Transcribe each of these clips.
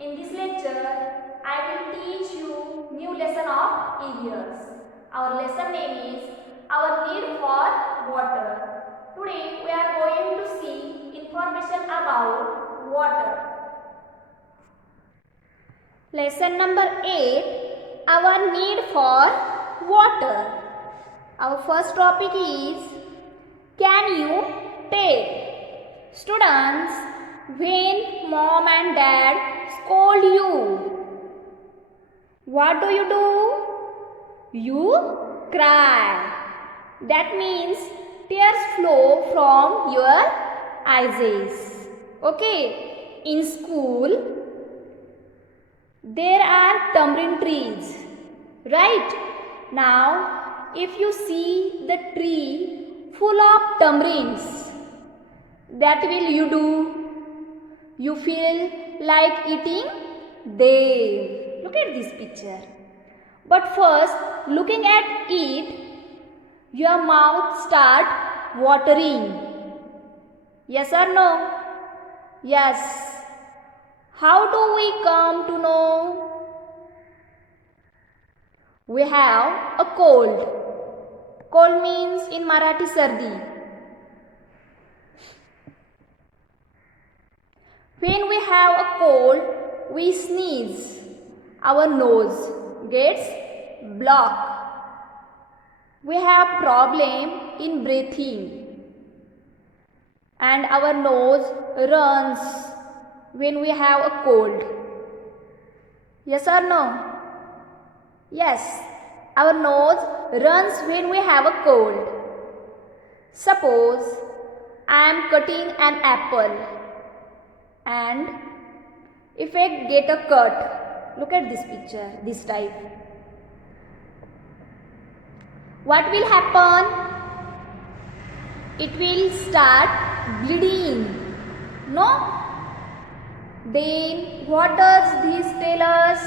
In this lecture, I will teach you new lesson of EVS. Our lesson name is Our Need for Water. Today we are going to see information about water. Lesson number 8, Our Need for Water. Our first topic is, can you take? Students, when mom and dad scold you, what do? You cry. That means tears flow from your eyes. Okay, in school there are tamarind trees, right? Now, if you see the tree full of tamarinds, that will you do? You feel like eating them. Look at this picture. But first, looking at it, your mouth start watering. Yes or no? Yes. How do we come to know? We have a cold. Cold means in Marathi sardi. When we have a cold, we sneeze. Our nose gets blocked. We have problem in breathing. And our nose runs when we have a cold. Yes or no? Yes. Our nose runs when we have a cold. Suppose I am cutting an apple. And if I get a cut, look at this picture, this type. What will happen? It will start bleeding. No? Then what does this tell us?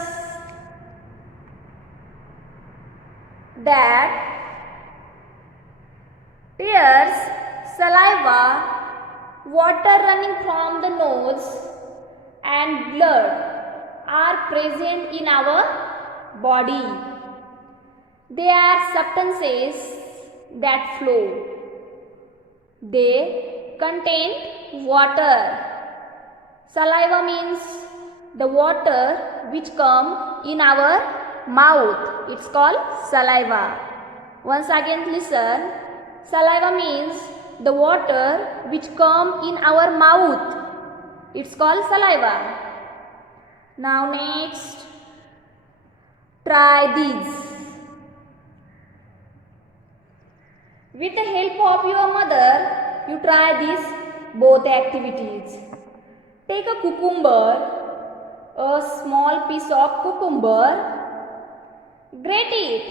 That tears, saliva, water running from the nose and blood are present in our body. They are substances that flow. They contain water. Saliva means the water which come in our mouth. It's called saliva. Once again listen. Saliva means the water which come in our mouth. It's called saliva. Now next, try these. With the help of your mother, you try these both activities. Take a cucumber, a small piece of cucumber, grate it,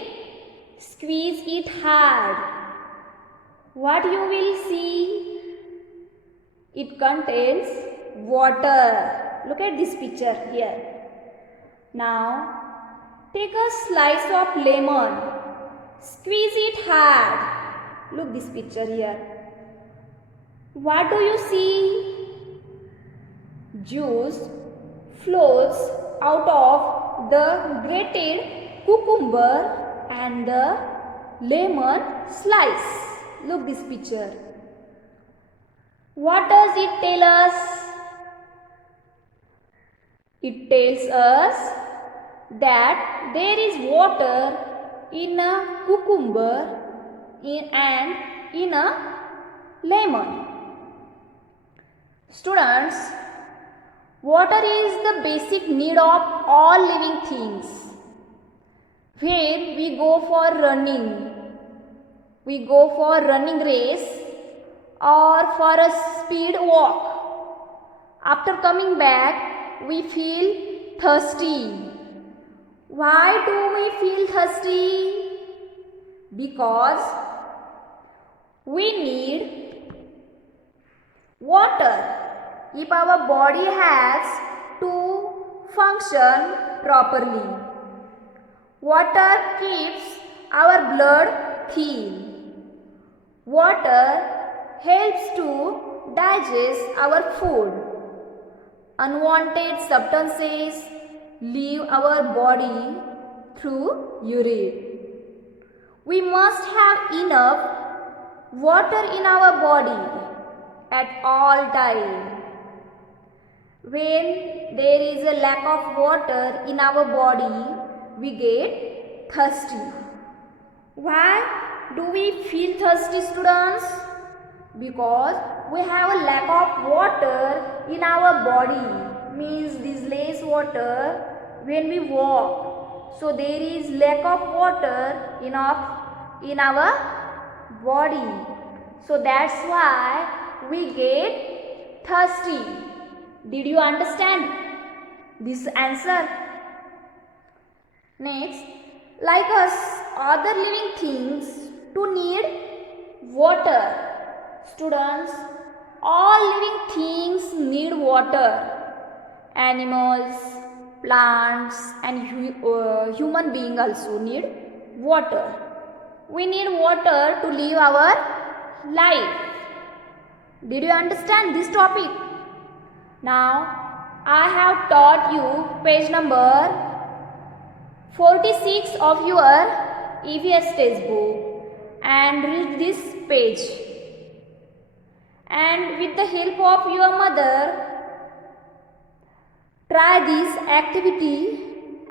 squeeze it hard. What you will see? It contains water. Look at this picture here. Now, take a slice of lemon. Squeeze it hard. Look this picture here. What do you see? Juice flows out of the grated cucumber and the lemon slice. Look this picture. What does it tell us? It tells us that there is water in a cucumber and in a lemon. Students, water is the basic need of all living things. When we go for running race or for a speed walk. After coming back, we feel thirsty. Why do we feel thirsty? Because we need water. If our body has to function properly, water keeps our blood thin. Water helps to digest our food. unwanted substances leave our body through urine. We must have enough water in our body at all time. When there is a lack of water in our body, we get thirsty. Why do we feel thirsty, students? Because we have a lack of water in our body. Means there is less water when we walk. So there is lack of water in our body. So that's why we get thirsty. Did you understand this answer? Next, like us, other living things to need water. Students, all living things need water. Animals, plants and human beings also need water. We need water to live our life. Did you understand this topic? Now, I have taught you page number 46 of your EVS textbook and read this page. And with the help of your mother, try this activity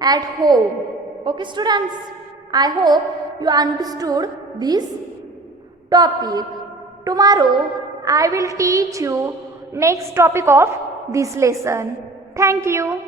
at home. Okay, students? I hope you understood this topic. Tomorrow, I will teach you next topic of this lesson. Thank you.